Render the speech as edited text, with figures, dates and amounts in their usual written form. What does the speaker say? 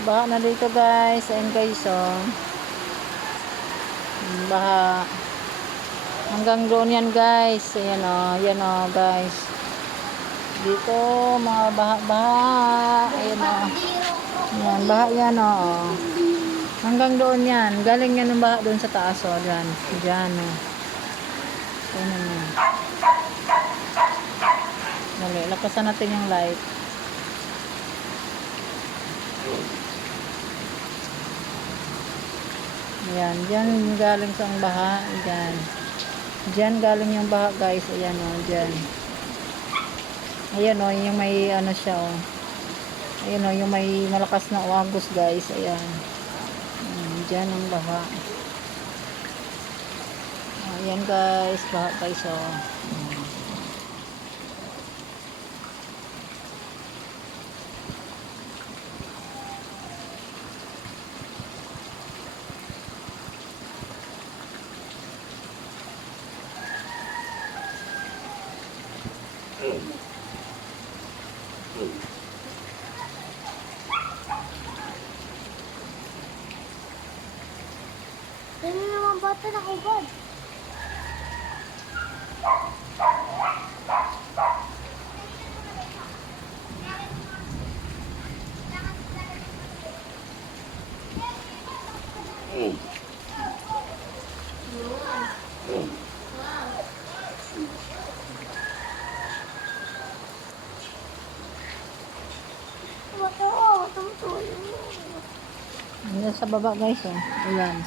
Baha na dito guys. Ayan guys oh. Baha. Hanggang doon yan guys. Ayan oh. Yan oh guys. Dito mga baha-baha. Ayan oh. Yan. Baha yan oh. Hanggang doon yan. Galing yan ng baha doon sa taas oh. Diyan. Diyan oh. Ayan oh. Dali. Lakasan natin yung light. Ayan, dyan galing sa baha. Ayan. Dyan galing yung baha guys. Ayan o, dyan. Ayan o, yung may ano siya o. Ayan o, yung may malakas na uagos guys. Ayan. Dyan ang baha. Ayan guys, baha guys o. Dali naman bata na hubad. Ayan sa baba guys o. Ayan.